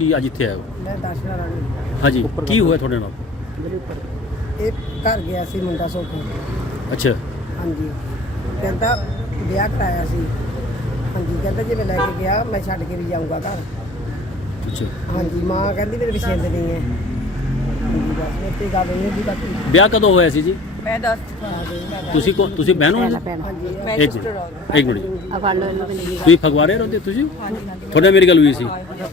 ਤੁਸੀਂ ਅੱਜ ਇੱਥੇ ਆਏ ਹੋ? ਮੈਂ ਦਰਸ਼ਨਾ ਰਾਣੀ। ਹਾਂਜੀ ਕੀ ਹੋਇਆ ਤੁਹਾਡੇ ਨਾਲ? ਮੇਰੇ ਉੱਪਰ। ਇਹ ਘਰ ਗਿਆ ਸੀ ਮੁੰਡਾ ਸੁੱਖ। ਅੱਛਾ। ਹਾਂਜੀ। ਕਹਿੰਦਾ ਵਿਆਹ ਕਰਾਇਆ ਸੀ। ਹਾਂਜੀ ਕਹਿੰਦਾ ਜੇ ਮੈਂ ਲੈ ਕੇ ਗਿਆ ਮੈਂ ਛੱਡ ਕੇ ਵੀ ਜਾਊਂਗਾ ਘਰ। ਅੱਛਾ। ਹਾਂਜੀ ਮਾਂ ਕਹਿੰਦੀ ਮੇਰੇ ਪਸੰਦ ਨਹੀਂ ਹੈ। ਵਿਆਹ ਕਦੋਂ ਹੋਇਆ ਸੀ ਜੀ? ਮੈਂ ਦੱਸ ਤੁਸੀਂ ਕੋ ਤੁਸੀਂ ਬਹਿਣ ਹੋ ਮੈਂ ਇੱਕ ਸਿਸਟਰ ਮਿੰਟ ਇੱਕ ਮਿੰਟ। ਤੁਸੀਂ ਫਗਵਾੜੇ ਰਹਿੰਦੇ ਹੋ ਤੁਸੀਂ? ਤੁਹਾਡੇ ਮੇਰੀ ਗੱਲ ਹੋਈ ਸੀ।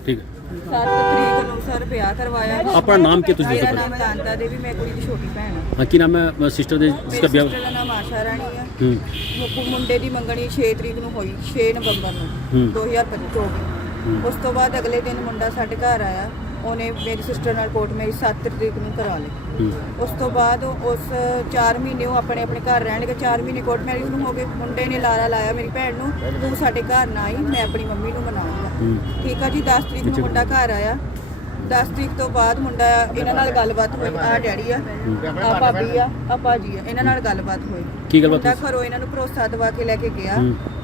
ਠੀਕ ਹੈ। 7 ਤਰੀਕ ਨੂੰ ਸਰ ਵਿਆਹ ਕਰਵਾਇਆ। ਆਪਣਾ ਨਾਮ ਕੀ ਤੁਸੀਂ ਮੇਰਾ ਦੱਸੋ ਨਾਮ ਕਾਂਤਾ ਦੇਵੀ ਮੈਂ ਕੁੜੀ ਦੀ ਛੋਟੀ ਭੈਣ ਹਾਂ ਹਾਂ ਕੀ ਨਾਮ ਹੈ? ਸਿਸਟਰ ਦੇ ਮੇਰੀ ਵਿਆਹ ਸਿਸਟਰ ਦਾ ਨਾਮ ਆਸ਼ਾ ਰਾਣੀ ਆ। ਹੂੰ। ਮੁ- ਮੁੰਡੇ ਦੀ ਮੰਗਣੀ 6 ਤਰੀਕ ਨੂੰ ਹੋਈ 6 ਨਵੰਬਰ ਨੂੰ ਹੂੰ। 2024 ਉਸ ਤੋਂ ਬਾਅਦ ਅਗਲੇ ਦਿਨ ਮੁੰਡਾ ਸਾਡੇ ਘਰ ਆਇਆ। ਉਹਨੇ ਮੇਰੀ ਸਿਸਟਰ ਨਾਲ ਕੋਰਟ ਮੇਰੀ 7 ਤਰੀਕ ਨੂੰ ਕਰਾ ਲਈ। ਉਸ ਤੋਂ ਬਾਅਦ ਉਸ 4 ਮਹੀਨੇ ਉਹ ਆਪਣੇ ਆਪਣੇ ਘਰ ਰਹਿਣਗੇ 4 ਮਹੀਨੇ ਕੋਰਟ ਮੈਰਿਜ ਨੂੰ ਹੋ ਗਏ। ਮੁੰਡੇ ਨੇ ਲਾਰਾ ਲਾਇਆ ਮੇਰੀ ਭੈਣ ਨੂੰ। ਤੂੰ ਸਾਡੇ ਘਰ ਨਾ ਆਈ ਮੈਂ ਆਪਣੀ ਮੰਮੀ ਨੂੰ ਮਨਾਉਂਗਾ। ਠੀਕ ਆ ਜੀ 10 ਤਰੀਕ ਨੂੰ ਮੁੰਡਾ ਘਰ ਆਇਆ। 10 ਤਰੀਕ ਤੋਂ ਬਾਅਦ ਮੁੰਡਾ ਇਹਨਾਂ ਨਾਲ ਗੱਲਬਾਤ ਹੋਈ। ਆ ਡੈਡੀ ਆ ਆ ਭਾਬੀ ਆ ਆ ਭਾਜੀ ਆ ਇਹਨਾਂ ਨਾਲ ਗੱਲਬਾਤ ਹੋਈ। ਕੀ ਗੱਲਬਾਤ ਮੁੰਡਾ ਘਰੋਂ ਇਹਨਾਂ ਨੂੰ ਭਰੋਸਾ ਦਵਾ ਕੇ ਲੈ ਕੇ ਗਿਆ।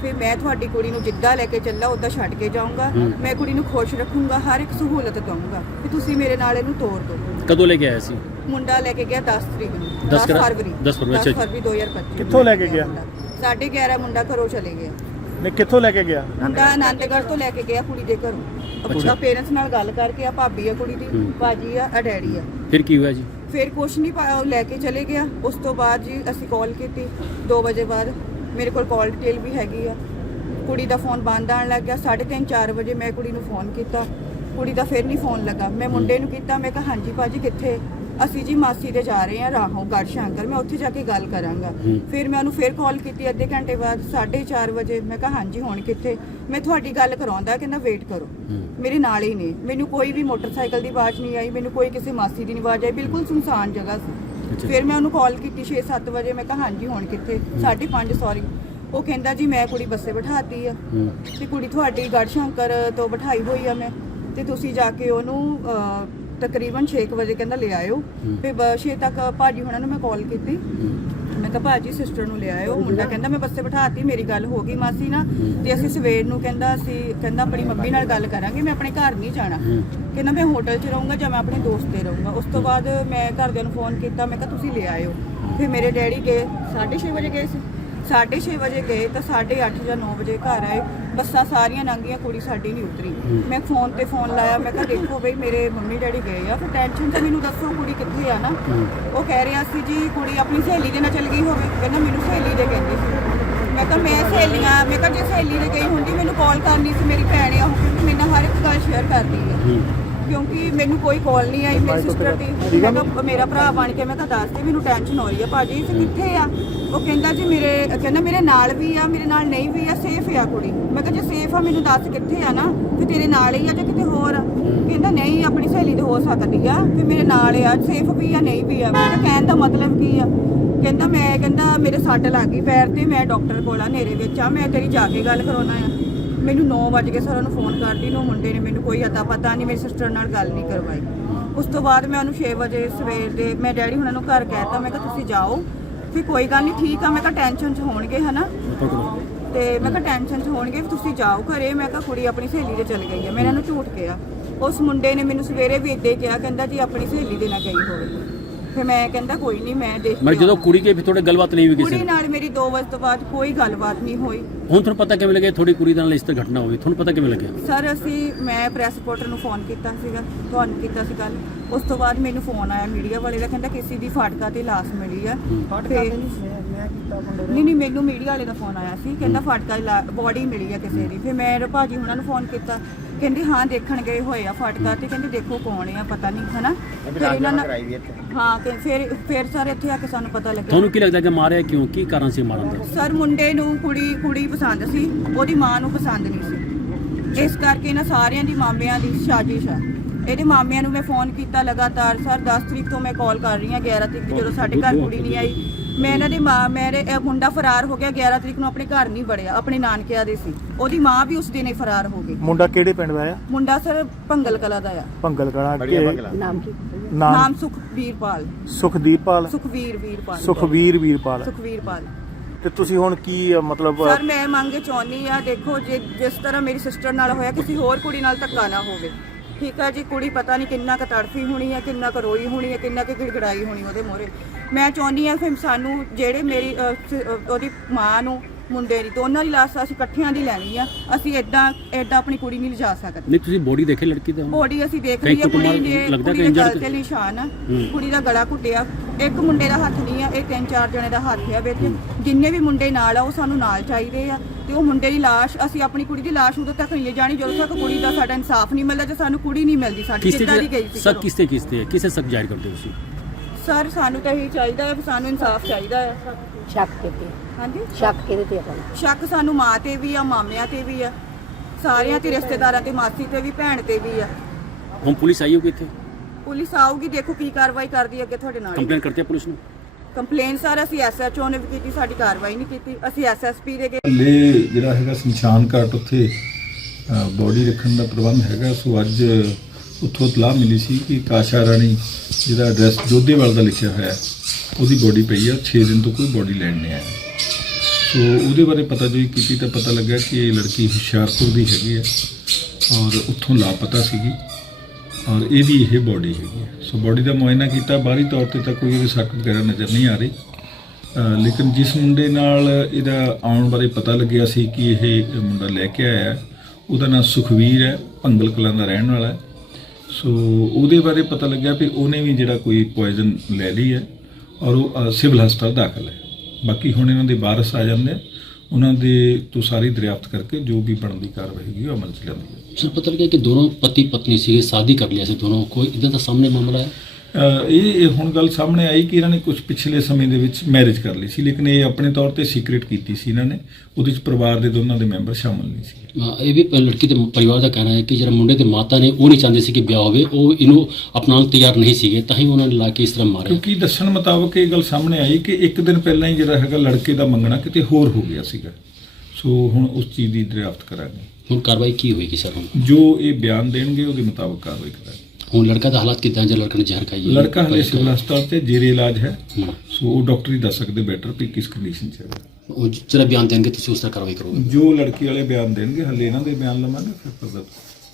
ਫਿਰ ਮੈਂ ਤੁਹਾਡੀ ਕੁੜੀ ਨੂੰ ਜਿੱਦਾਂ ਲੈ ਕੇ ਚੱਲਾ ਉਦਾਂ ਛੱਡ ਕੇ ਜਾਊਂਗਾ। ਮੈਂ ਕੁੜੀ ਨੂੰ ਖੁਸ਼ ਰੱਖੂੰਗਾ ਹਰ ਇੱਕ ਸਹੂਲਤ ਦਊਂਗਾ। ਕਿ ਤੁਸੀਂ ਮੇਰੇ ਨਾਲ ਇਹਨੂੰ ਤੋਰ ਦਿਓ। ਕਦੋਂ ਲੈ ਕੇ ਆਇਆ ਸੀ? ਮੁੰਡਾ ਲੈ ਕੇ ਗਿਆ 10 ਤਰੀਕ ਨੂੰ 10 10 ਕਰਾ- ਫਰਵਰੀ। 10 ਫਰਵਰੀ, ਅੱਛਾ ਜੀ। ਫਰਵਰੀ 2025 ਕਿੱਥੋਂ ਲੈ ਕੇ ਗਿਆ? 11:30 ਮੁੰਡਾ ਘਰੋਂ ਚਲੇ ਗਿਆ। ਨੇ ਕਿੱਥੋਂ ਲੈ ਕੇ ਗਿਆ? ਮੁੰਡਾ ਆਨੰਦਗੜ੍ਹ ਤੋਂ ਲੈ ਕੇ ਗਿਆ ਕੁੜੀ ਦੇ ਘਰੋਂ। ਆਪਣਾ ਪੇਰੈਂਟਸ ਨਾਲ ਗੱਲ ਕਰਕੇ ਆ ਭਾਬੀ ਆ ਕੁੜੀ ਦੀ। ਬਾਜੀ ਆ ਆ ਡੈਡੀ ਆ। ਫਿਰ ਕੀ ਹੋਇਆ ਜੀ? ਫਿਰ ਕੁਛ ਨਹੀਂ ਪਾਇਆ ਉਹ ਲੈ ਕੇ ਚਲੇ ਗਿਆ। ਉਸ ਤੋਂ ਬਾਅਦ ਜੀ ਅਸੀਂ ਕਾਲ ਕੀਤੀ 2 ਵਜੇ ਬਾਅਦ। ਮੇਰੇ ਕੋਲ ਕਾਲ ਡਿਟੇਲ ਵੀ ਹੈਗੀ ਆ। ਕੁੜੀ ਦਾ ਫੋਨ ਬੰਦ ਆਣ ਲੱਗ ਗਿਆ 3:30 4 ਵਜੇ ਮੈਂ ਕੁੜੀ ਨੂੰ ਫੋਨ ਕੀਤਾ। ਕੁੜੀ ਦਾ ਫਿਰ ਨਹੀਂ ਫੋਨ ਲੱਗਾ। ਮੈਂ ਮੁੰਡੇ ਨੂੰ ਕੀਤਾ ਮੈਂ ਕਿਹਾ ਹਾਂਜੀ ਭਾਜੀ ਕਿੱਥੇ? ਅਸੀਂ ਜੀ ਮਾਸੀ ਦੇ ਜਾ ਰਹੇ ਹਾਂ ਰਾਹੋਂ ਗੜ ਸ਼ੰਕਰ। ਮੈਂ ਉੱਥੇ ਜਾ ਕੇ ਗੱਲ ਕਰਾਂਗਾ। ਫਿਰ ਮੈਂ ਉਹਨੂੰ ਫਿਰ ਕਾਲ ਕੀਤੀ ਅੱਧੇ ਘੰਟੇ ਬਾਅਦ 4:30 ਵਜੇ। ਮੈਂ ਕਿਹਾ ਹਾਂਜੀ ਹੁਣ ਕਿੱਥੇ? ਮੈਂ ਤੁਹਾਡੀ ਗੱਲ ਕਰਾਉਂਦਾ ਕਹਿੰਦਾ ਵੇਟ ਕਰੋ। ਮੇਰੇ ਨਾਲ ਹੀ ਨੇ। ਮੈਨੂੰ ਕੋਈ ਵੀ ਮੋਟਰਸਾਈਕਲ ਦੀ ਆਵਾਜ਼ ਨਹੀਂ ਆਈ ਮੈਨੂੰ ਕੋਈ ਕਿਸੇ ਮਾਸੀ ਦੀ ਨਹੀਂ ਆਵਾਜ਼ ਆਈ। ਬਿਲਕੁਲ ਸੁਨਸਾਨ ਜਗ੍ਹਾ। ਸੀ। ਫਿਰ ਮੈਂ ਉਹਨੂੰ ਕਾਲ ਕੀਤੀ 6-7 ਵਜੇ ਮੈਂ ਕਿਹਾ ਹਾਂਜੀ ਹੁਣ ਕਿੱਥੇ? 5:30 ਸੌਰੀ ਉਹ ਕਹਿੰਦਾ ਜੀ ਮੈਂ ਕੁੜੀ ਬੱਸੇ ਬਿਠਾਤੀ ਆ ਤੇ ਕੁੜੀ ਤੁਹਾਡੀ ਗੜ ਸ਼ੰਕਰ ਤੋਂ ਬਿਠਾਈ ਹੋਈ ਆ ਮੈਂ ਤੇ ਤੁਸੀਂ ਜਾ ਕੇ ਉਹਨੂੰ ਤਕਰੀਬਨ 6 ਵਜੇ ਕਹਿੰਦਾ ਲੈ ਆਇਓ। ਤੇ 6 ਤੱਕ ਭਾਜੀ ਹੁਣਾਂ ਨੂੰ ਮੈਂ ਕਾਲ ਕੀਤੀ ਮੈਂ ਕਿਹਾ, ਭਾਜੀ ਸਿਸਟਰ ਨੂੰ ਲੈ ਆਇਓ ਮੁੰਡਾ ਕਹਿੰਦਾ, ਮੈਂ ਬੱਸੇ ਬਿਠਾਤੀ, ਮੇਰੀ ਗੱਲ ਹੋ ਗਈ ਮਾਸੀ ਨਾਲ, ਤੇ ਅਸੀਂ ਸਵੇਰ ਨੂੰ ਕਹਿੰਦਾ, ਅਸੀਂ ਕਹਿੰਦਾ, ਆਪਣੀ ਮੰਮੀ ਨਾਲ ਗੱਲ ਕਰਾਂਗੇ, ਮੈਂ ਆਪਣੇ ਘਰ ਨਹੀਂ ਜਾਣਾ। ਕਹਿੰਦਾ, ਮੈਂ ਹੋਟਲ 'ਚ ਰਹੂੰਗਾ ਜਾਂ ਮੈਂ ਆਪਣੇ ਦੋਸਤ ਦੇ ਰਹੂੰਗਾ? ਉਸ ਤੋਂ ਬਾਅਦ ਮੈਂ ਘਰਦਿਆਂ ਨੂੰ ਫੋਨ ਕੀਤਾ, ਮੈਂ ਕਿਹਾ, ਤੁਸੀਂ ਲੈ ਆਇਓ। ਫਿਰ ਮੇਰੇ ਡੈਡੀ ਗਏ 6:30 ਵਜੇ ਗਏ ਸੀ। 6:30 ਵਜੇ ਗਏ ਤਾਂ 8:30 ਜਾਂ 9 ਵਜੇ ਘਰ ਆਏ। ਬੱਸਾਂ ਸਾਰੀਆਂ ਲੰਘੀਆਂ ਕੁੜੀ ਸਾਡੀ ਨਹੀਂ ਉਤਰੀ। ਮੈਂ ਫੋਨ ਤੇ ਫੋਨ ਲਾਇਆ ਮੈਂ ਕਿਹਾ ਦੇਖੋ ਬਈ ਮੇਰੇ ਮੰਮੀ ਡੈਡੀ ਗਏ ਆ ਫਿਰ ਟੈਨਸ਼ਨ ਤੇ ਮੈਨੂੰ ਦੱਸੋ ਕੁੜੀ ਕਿੱਥੇ ਆ ਨਾ? ਉਹ ਕਹਿ ਰਿਹਾ ਸੀ ਜੀ ਕੁੜੀ ਆਪਣੀ ਸਹੇਲੀ ਦੇ ਨਾਲ ਚਲ ਗਈ ਹੋਵੇ। ਕਹਿੰਦਾ ਮੈਨੂੰ ਸਹੇਲੀ ਦੇ ਕਹਿੰਦੀ ਸੀ। ਮੈਂ ਕਿਹਾ ਮੈਂ ਸਹੇਲੀਆਂ ਮੈਂ ਕਿਹਾ ਜੇ ਸਹੇਲੀ ਦੇ ਗਈ ਹੁੰਦੀ ਮੈਨੂੰ ਕਾਲ ਕਰਨੀ ਸੀ ਮੇਰੀ ਭੈਣ ਆ ਉਹ ਮੇਰੇ ਨਾਲ ਹਰ ਇੱਕ ਗੱਲ ਸ਼ੇਅਰ ਕਰਦੀ ਹੂੰ। ਕਿਉਂਕਿ ਮੈਨੂੰ ਕੋਈ ਕਾਲ ਨਹੀਂ ਆਈ ਮੇਰੀ ਸਿਸਟਰ ਦੀ। ਮੈਂ ਕਿਹਾ ਮੇਰਾ ਭਰਾ ਬਣ ਕੇ ਮੈਂ ਕਿਹਾ ਦੱਸ ਦੇ ਮੈਨੂੰ ਟੈਨਸ਼ਨ ਹੋ ਰਹੀ ਹੈ ਭਾਜੀ। ਇਹ ਕਿੱਥੇ ਆ? ਉਹ ਕਹਿੰਦਾ ਜੀ ਮੇਰੇ ਕਹਿੰਦਾ ਮੇਰੇ ਨਾਲ ਵੀ ਆ ਮੇਰੇ ਨਾਲ ਨਹੀਂ ਵੀ ਆ ਸੇਫ ਆ ਕੁੜੀ। ਮੈਂ ਕਿਹਾ ਜੇ ਸੇਫ ਆ ਮੈਨੂੰ ਦੱਸ ਕਿੱਥੇ ਆ ਨਾ? ਤੇ ਤੇਰੇ ਨਾਲ ਹੀ ਆ ਜਾਂ ਕਿਤੇ ਹੋਰ ਆ? ਕਹਿੰਦਾ ਨਹੀਂ ਆਪਣੀ ਸਹੇਲੀ ਤੇ ਹੋ ਸਕਦੀ ਆ ਤੇ ਮੇਰੇ ਨਾਲ ਆ ਸੇਫ ਵੀ ਆ ਨਹੀਂ ਵੀ ਆ। ਮੈਂ ਕਿਹਾ ਕਹਿਣ ਦਾ ਮਤਲਬ ਕੀ ਆ? ਕਹਿੰਦਾ ਮੈਂ ਕਹਿੰਦਾ ਮੇਰੇ ਸੱਟ ਲੱਗ ਗਈ ਪੈਰ ਤੇ ਮੈਂ ਡਾਕਟਰ ਕੋਲ ਆ ਨੇਰੇ ਵਿੱਚ ਆ ਮੈਂ ਤੇਰੀ ਜਾ ਕੇ ਗੱਲ ਕਰਾਉਣਾ ਆ। ਮੈਨੂੰ 9 ਵਜੇ ਕੇ ਸਰ ਉਹਨੂੰ ਫੋਨ ਕਰਦੀ ਨੂੰ, ਮੁੰਡੇ ਨੇ ਮੈਨੂੰ ਕੋਈ ਅਤਾ ਪਤਾ ਨਹੀਂ, ਮੇਰੀ ਸਿਸਟਰ ਨਾਲ ਗੱਲ ਨਹੀਂ ਕਰਵਾਈ। ਉਸ ਤੋਂ ਬਾਅਦ ਮੈਂ ਉਹਨੂੰ 6 ਵਜੇ ਸਵੇਰ ਦੇ, ਮੈਂ ਡੈਡੀ ਹੁਣਾਂ ਨੂੰ ਘਰ ਕਹਿਤਾ, ਮੈਂ ਕਿਹਾ ਤੁਸੀਂ ਜਾਓ। ਵੀ ਕੋਈ ਗੱਲ ਨਹੀਂ, ਠੀਕ ਆ, ਮੈਂ ਕਿਹਾ ਟੈਨਸ਼ਨ 'ਚ ਹੋਣਗੇ, ਹਨਾ? ਪਕੜੋ ਤੇ ਮੈਂ ਕਿਹਾ ਟੈਨਸ਼ਨ 'ਚ ਹੋਣਗੇ, ਵੀ ਤੁਸੀਂ ਜਾਓ ਘਰੇ। ਮੈਂ ਕਿਹਾ ਕੁੜੀ ਆਪਣੀ ਸਹੇਲੀ ਦੇ ਚਲ ਗਈ ਆ, ਮੈਂ ਇਹਨਾਂ ਨੂੰ ਝੂਠ ਕਿਹਾ। ਉਸ ਮੁੰਡੇ ਨੇ ਮੈਨੂੰ ਸਵੇਰੇ ਵੀ ਇੱਦਾਂ ਹੀ ਕਿਹਾ, ਕਹਿੰਦਾ ਜੀ ਆਪਣੀ ਸਹੇਲੀ ਦੇ ਨਾਲ ਗਈ ਹੋਵੇ। ਫਿਰ ਮੈਂ ਕਹਿੰਦਾ ਕੋਈ ਨਹੀਂ ਮੈਂ ਦੇਖ ਮੈਂ ਜਦੋਂ। ਕੁੜੀ ਕੇ ਫਿਰ ਤੁਹਾਡੇ ਗੱਲਬਾਤ ਨਹੀਂ ਹੋਈ ਕਿਸੇ ਕੁੜੀ ਨਾਲ? ਨਾਲ ਮੇਰੀ 2 ਵਜੇ ਤੋਂ ਬਾਅਦ ਕੋਈ ਗੱਲਬਾਤ ਨਹੀਂ ਹੋਈ। ਹੁਣ ਤੁਹਾਨੂੰ ਪਤਾ ਕਿਵੇਂ ਲੱਗਿਆ ਤੁਹਾਡੀ ਕੁੜੀ ਦੇ ਨਾਲ ਇਸ ਤਰ੍ਹਾਂ ਘਟਨਾ ਹੋਈ? ਤੁਹਾਨੂੰ ਪਤਾ ਕਿਵੇਂ ਲੱਗਿਆ? ਸਰ ਅਸੀਂ ਮੈਂ ਪ੍ਰੈਸ ਰਿਪੋਰਟਰ ਨੂੰ ਫੋਨ ਕੀਤਾ ਸੀਗਾ ਤੁਹਾਨੂੰ ਕੀਤਾ ਸੀ ਕੱਲ ਉਸ ਤੋਂ ਬਾਅਦ ਮੈਨੂੰ ਫੋਨ ਆਇਆ ਮੀਡੀਆ ਵਾਲੇ ਦਾ ਕਹਿੰਦਾ ਕਿਸੇ ਦੀ ਫਾਟਕਾ ਤੇ ਲਾਸ਼ ਮਿਲੀ ਆ। ਤੇ ਮੈਂ ਕੀਤਾ ਮੁੰਡੇ ਨਹੀਂ ਨਹੀਂ ਮੈਨੂੰ ਮੀਡੀਆ ਵਾਲੇ ਦਾ ਫੋਨ ਆਇਆ ਸੀ। ਕਹਿੰਦਾ ਫਾਟਕਾ ਬੋਡੀ ਮਿਲੀ ਆ ਕਿਸੇ ਦੀ। ਫਿਰ ਮੈਂ ਭਾਜੀ ਉਹਨਾਂ ਨੂੰ ਫੋਨ ਕੀਤਾ। ਕਹਿੰਦੇ ਹਾਂ ਦੇਖਣ ਗਏ ਹੋਏ ਆ ਫਾਟਕਾ ਤੇ। ਕਹਿੰਦੇ ਦੇਖੋ ਕੌਣ ਆ ਪਤਾ ਨਹੀਂ ਹਨਾ? ਫਿਰ ਇਹਨਾਂ ਨਾਲ ਹਾਂ ਕਿ ਫਿਰ ਫਿਰ ਸਰ ਇੱਥੇ ਆ ਕੇ ਸਾਨੂੰ ਪਤਾ ਲੱਗਿਆ। ਤੁਹਾਨੂੰ ਕੀ ਲੱਗਦਾ ਕਿ ਮਾਰਿਆ ਕਿਉਂ? ਕੀ ਕਾਰਨ ਸੀ ਮਾਰਨ ਦਾ? ਸਰ ਮੁੰਡੇ ਨੂੰ ਕੁੜੀ ਕੁੜੀ ਪਸੰਦ ਸੀ। ਉਹਦੀ ਮਾਂ ਨੂੰ ਪਸੰਦ ਨਹੀਂ ਸੀ। ਇਸ ਕਰਕੇ ਇਹਨਾਂ ਸਾਰਿਆਂ ਦੀ ਮਾਮਿਆਂ ਦੀ ਸਾਜ਼ਿਸ਼ ਹੈ ਇਹਦੇ ਮਾਮਿਆਂ ਨੂੰ ਮੈਂ ਫੋਨ ਕੀਤਾ ਲਗਾਤਾਰ। ਸਰ 10 ਤਰੀਕ ਤੋਂ ਮੈਂ ਕਾਲ ਕਰ ਰਹੀ ਹਾਂ। 11 ਤਰੀਕ ਜਦੋਂ ਸਾਡੇ ਘਰ ਕੁੜੀ ਨਹੀਂ ਆਈ। ਮੈਂ ਇਹਨਾਂ ਦੀ ਮਾਂ ਮੇਰੇ ਇਹ ਮੁੰਡਾ ਫਰਾਰ ਹੋ ਗਿਆ 11 ਤਰੀਕ ਨੂੰ ਆਪਣੇ ਘਰ ਨਹੀਂ ਵੜਿਆ ਆਪਣੇ ਨਾਨਕਿਆਂ ਦੇ ਸੀ। ਉਹਦੀ ਮਾਂ ਵੀ ਉਸ ਦਿਨ ਹੀ ਫਰਾਰ ਹੋ ਗਈ। ਮੁੰਡਾ ਕਿਹੜੇ ਪਿੰਡ ਦਾ ਆ? ਮੁੰਡਾ ਸਰ ਭੰਗਲ ਕਲਾ ਦਾ ਆ। ਭੰਗਲ ਕਲਾ ਕੇ ਨਾਮ ਕੀ? ਨਾਮ? ਨਾਮ ਸੁਖਵੀਰਪਾਲ। ਸੁਖਦੀਪਾਲ। ਸੁਖਵੀਰ ਵੀਰਪਾਲ। ਸੁਖਵੀਰ ਵੀਰਪਾਲ। ਸੁਖਵੀਰਪਾਲ। ਤੇ ਤੁਸੀਂ ਹੁਣ ਕੀ ਅ, ਮਤਲਬ ਸਰ ਮੈਂ ਮੰਗ ਚਾਹੁੰਦੀ ਆ ਦੇਖੋ ਜੇ ਜਿਸ ਤਰ੍ਹਾਂ ਮੇਰੀ ਸਿਸਟਰ ਨਾਲ ਹੋਇਆ ਕਿਸੇ ਹੋਰ ਕੁੜੀ ਨਾਲ ਧੱਕਾ ਨਾ ਹੋਵੇ। ਠੀਕ ਆ ਜੀ ਕੁੜੀ ਪਤਾ ਨਹੀਂ ਕਿੰਨਾ ਕੁ ਤੜਫੀ ਹੋਣੀ ਹੈ ਕਿੰਨਾ ਕੁ ਰੋਈ ਹੋਣੀ ਹੈ ਕਿੰਨਾ ਕੁ ਗਿੜਗੜਾਈ ਹੋਣੀ ਉਹਦੇ ਮੋਰੇ ਮੈਂ ਚਾਹੁੰਦੀ ਆ ਫਿਰ ਸਾਨੂੰ ਜਿਹੜੇ ਮੇਰੀ ਅਹ, ਸ- ਅਹ, ਉਹਦੀ ਮਾਂ ਨੂੰ ਮੁੰਡੇ ਦੀ ਦੋਨਾਂ ਦੀ ਲਾਸ਼ ਅਸੀਂ ਇਕੱਠਿਆਂ ਦੀ ਲੈਣੀ ਆ ਅਸੀਂ ਐਦਾਂ ਐਦਾਂ ਆਪਣੀ ਕੁੜੀ ਨਹੀਂ ਲਿਜਾ ਸਕਦੇ ਨਹੀਂ ਤੁਸੀਂ ਬੋਡੀ ਦੇਖੇ ਲੜਕੀ ਦਾ? ਬੋਡੀ ਅਸੀਂ ਦੇਖ ਲਈ ਆ ਕੁੜੀ ਕੁੱਟਮਾਰ ਦੇ ਲੱਗਦਾ ਕੁੜੀ ਕਿ ਦੇ ਗਲ injured ਤੇ ਨਿਸ਼ਾਨ ਆ ਹੂੰ। ਕੁੜੀ ਦਾ ਗਲਾ ਘੁੱਟਿਆ ਇੱਕ ਮੁੰਡੇ ਦਾ ਹੱਥ ਨਹੀਂ ਆ ਇਹ ਤਿੰਨ ਚਾਰ ਜਣੇ ਦਾ ਹੱਥ ਆ ਵਿੱਚ ਜਿੰਨੇ ਵੀ ਮੁੰਡੇ ਨਾਲ ਆ ਉਹ ਸਾਨੂੰ ਨਾਲ ਚਾਹੀਦੇ ਆ ਤੇ ਉਹ ਮੁੰਡੇ ਦੀ ਲਾਸ਼ ਅਸੀਂ ਆਪਣੀ ਕੁੜੀ ਦੀ ਲਾਸ਼ ਉਦੋਂ ਤੱਕ ਨਹੀਂ ਜਾਣੀ ਜਦੋਂ ਤੱਕ ਕੁੜੀ ਦਾ ਸਾਡਾ ਇਨਸਾਫ ਨਹੀਂ ਮਿਲਦਾ ਜੇ ਸਾਨੂੰ ਕੁੜੀ ਨਹੀਂ ਮਿਲਦੀ ਸਾਡੀ ਕਿਸ ਕਿੱਦਾਂ ਦੀ ਗਈ ਸੀ ਸਰ ਘਰੋਂ। ਕਿਸ ਤੇ ਕਿਸ ਤੇ ਕਿਸੇ ਸਕ ਜ਼ਾਹਿਰ ਕਰਦੇ ਹੋ ਤੁਸੀਂ ਸਰ ਸਾਨੂੰ ਤਾਂ ਇਹੀ ਚਾਹੀਦਾ ਹੈ ਵੀ ਸਾਨੂੰ ਇਨਸਾਫ ਚਾਹੀਦਾ ਹੈ। ਸ਼ੱਕ ਕਿਤੇ ਹਾਂਜੀ? ਸ਼ੱਕ ਕਿਹਦੇ ਤੇ ਆਪਣਾ ਸ਼ੱਕ ਸਾਨੂੰ ਮਾਂ ਤੇ ਵੀ ਆ ਮਾਮਿਆਂ ਤੇ ਵੀ ਆ। ਸਾਰਿਆਂ ਤੇ ਰਿਸ਼ਤੇਦਾਰਾਂ ਤੇ ਮਾਸੀ ਤੇ ਵੀ ਭੈਣ ਤੇ ਵੀ ਆ। ਹੁਣ ਪੁਲਿਸ ਆਈ ਹੋਗੀ ਇੱਥੇ? ਪੁਲਿਸ ਆਊਗੀ ਦੇਖੋ ਕੀ ਕਾਰਵਾਈ ਕਰਦੀ ਹੈ ਅੱਗੇ ਤੁਹਾਡੇ ਨਾਲ ਕੰਪਲੇਨ ਕਰਤੇ ਆ ਪੁਲਿਸ ਨੂੰ? ਕੰਪਲੇਨ ਸਰ ਅਸੀਂ ਐਸਐਚਓ ਨੇ ਵੀ ਕੀਤੀ ਸਾਡੀ ਕਾਰਵਾਈ ਨਹੀਂ ਕੀਤੀ। ਅਸੀਂ ਐਸਐਸਪੀ ਦੇ ਗਏ। ਹਲੇ ਜਿਹੜਾ ਹੈਗਾ ਸ਼ਮਸ਼ਾਨ ਘਾਟ ਉੱਥੇ ਬੋਡੀ ਰੱਖਣ ਦਾ ਪ੍ਰਬੰਧ ਹੈਗਾ ਸੋ ਅੱਜ ਉੱਥੋਂ ਤਲਾਹ ਮਿਲੀ ਸੀ ਕਿ ਕਾਸ਼ਾ ਰਾਣੀ, ਜਿਹਦਾ ਐਡਰੈਸ ਜੋਧੇਵਾਲ ਦਾ ਲਿਖਿਆ ਹੋਇਆ ਉਹਦੀ ਬੋਡੀ ਪਈ ਆ 6 ਦਿਨ ਤੋਂ ਕੋਈ ਬੋਡੀ ਲੈਣ ਨਹੀਂ ਆਇਆ। ਸੋ ਉਹਦੇ ਬਾਰੇ ਪਤਾ ਜੋਈ ਕੀਤੀ ਤਾਂ ਪਤਾ ਲੱਗਾ ਕਿ ਇਹ ਲੜਕੀ ਹੁਸ਼ਿਆਰਪੁਰ ਦੀ ਹੈਗੀ ਹੈ ਔਰ ਉੱਥੋਂ ਲਾਪਤਾ ਸੀਗੀ ਔਰ ਇਹਦੀ ਇਹ ਬੋਡੀ ਹੈਗੀ ਹੈ ਸੋ ਬੋਡੀ ਦਾ ਮੁਆਇਨਾ ਕੀਤਾ, ਬਾਹਰੀ ਤੌਰ ਤੇ ਤਾਂ ਕੋਈ ਉਹਦੇ ਸੱਟ ਵਗੈਰਾ ਨਜ਼ਰ ਨਹੀਂ ਆ ਰਹੀ। ਲੇਕਿਨ ਜਿਸ ਮੁੰਡੇ ਨਾਲ ਇਹਦਾ ਆਉਣ ਬਾਰੇ ਪਤਾ ਲੱਗਿਆ ਸੀ ਕਿ ਇਹ ਮੁੰਡਾ ਲੈ ਕੇ ਆਇਆ, ਉਹਦਾ ਨਾਮ ਸੁਖਵੀਰ ਹੈ, ਭੰਗਲ ਕਲਾਂ ਦਾ ਰਹਿਣ ਵਾਲਾ ਹੈ। ਸੋ ਉਹਦੇ ਬਾਰੇ ਪਤਾ ਲੱਗਿਆ ਵੀ ਉਹਨੇ ਵੀ ਜਿਹੜਾ ਕੋਈ ਪੋਇਜ਼ਨ ਲੈ ਲਈ ਹੈ ਔਰ ਉਹ ਸਿਵਲ ਹਸਪਤਾਲ ਦਾਖਲ ਹੈ। ਬਾਕੀ ਹੁਣ ਇਹਨਾਂ ਦੇ ਵਾਰਸ ਆ ਜਾਂਦੇ ਆ। ਉਹਨਾਂ ਦੇ ਤੋਂ ਸਾਰੀ ਦਰਿਆਫਤ ਕਰਕੇ ਜੋ ਵੀ ਬਣਦੀ ਕਾਰਵਾਈ ਹੈਗੀ ਉਹ ਅਮਲ ਚ ਲਿਆਂਦੀ ਹੈ ਸਰ ਪਤਾ ਲੱਗਿਆ ਕਿ ਦੋਨੋਂ ਪਤੀ ਪਤਨੀ ਸੀਗੇ, ਸ਼ਾਦੀ ਕਰ ਲਿਆ ਸੀ ਦੋਨੋਂ। ਕੋਈ ਇਦਾਂ ਦਾ ਸਾਹਮਣੇ ਮਾਮਲਾ ਹੈ? ਇਹ ਹੁਣ ਗੱਲ ਸਾਹਮਣੇ ਆਈ ਕਿ ਇਹਨਾਂ ਨੇ ਕੁਝ ਪਿਛਲੇ ਸਮੇਂ ਦੇ ਵਿੱਚ ਮੈਰਿਜ ਕਰ ਲਈ ਸੀ ਲੇਕਿਨ ਇਹ ਆਪਣੇ ਤੌਰ ਤੇ ਸੀਕ੍ਰੀਟ ਕੀਤੀ ਸੀ ਇਹਨਾਂ ਨੇ। ਉਹਦੇ ਵਿੱਚ ਪਰਿਵਾਰ ਦੇ ਦੋਨਾਂ ਦੇ ਮੈਂਬਰ ਸ਼ਾਮਲ ਨਹੀਂ ਸੀ। ਇਹ ਵੀ ਲੜਕੀ ਦੇ ਪਰਿਵਾਰ ਦਾ ਕਹਿਣਾ ਹੈ ਕਿ ਜਿਹੜਾ ਮੁੰਡੇ ਦੇ ਮਾਤਾ ਨੇ ਉਹ ਨਹੀਂ ਚਾਹੁੰਦੇ ਸੀ ਕਿ ਵਿਆਹ ਹੋਵੇ ਉਹ ਇਹਨੂੰ ਅਪਣਾਉਣ ਤਿਆਰ ਨਹੀਂ ਸੀਗੇ ਤਾਂ ਹੀ ਉਹਨਾਂ ਨੇ ਲਾ ਕੇ ਇਸ ਤਰ੍ਹਾਂ ਮਾਰਿਆ। ਕਿਉਂਕਿ ਦੱਸਣ ਮੁਤਾਬਕ ਇਹ ਗੱਲ ਸਾਹਮਣੇ ਆਈ ਕਿ ਇੱਕ ਦਿਨ ਪਹਿਲਾਂ ਹੀ ਜਿਹੜਾ ਹੈਗਾ ਲੜਕੇ ਦਾ ਮੰਗਣਾ ਕਿਤੇ ਹੋਰ ਹੋ ਗਿਆ ਸੀਗਾ। ਸੋ ਹੁਣ ਉਸ ਚੀਜ਼ ਦੀ ਦਰਿਆਫਤ ਕਰਾਂਗੇ। ਹੁਣ ਕਾਰਵਾਈ ਕੀ ਹੋਏਗੀ ਸਰ ਹੁਣ? ਜੋ ਇਹ ਬਿਆਨ ਦੇਣਗੇ ਉਹਦੇ ਮੁਤਾਬਕ ਕਾਰਵਾਈ ਕਰਾਂਗੇ। ਹੁਣ ਲੜਕਾ ਦਾ ਹਾਲਾਤ ਕਿਦਾਂ ਜੇ ਲੜਕੇ ਨੇ ਜ਼ਹਿਰ ਖਾਈ ਹੈ? ਲੜਕਾ ਹਲੇ ਸਿਵਲ ਹਸਪਤਾਲ ਤੇ ਜੇਰੇ ਇਲਾਜ ਹੈ। ਸੋ ਉਹ ਡਾਕਟਰ ਹੀ ਦੱਸ ਸਕਦੇ ਬੈਟਰ ਵੀ ਕਿਸ ਕੰਡੀਸ਼ਨ 'ਚ ਹੈ। ਉਹ ਜਿਹੜਾ ਬਿਆਨ ਦੇਣਗੇ ਤੁਸੀਂ ਉਸ ਤਰ੍ਹਾਂ ਕਾਰਵਾਈ ਕਰੋਗੇ। ਜੋ ਲੜਕੀ ਵਾਲੇ ਬਿਆਨ ਦੇਣਗੇ ਹਲੇ ਇਹਨਾਂ ਦੇ ਬਿਆਨ ਲਵਾਂਗੇ ਫਿਰ ਪਤਾ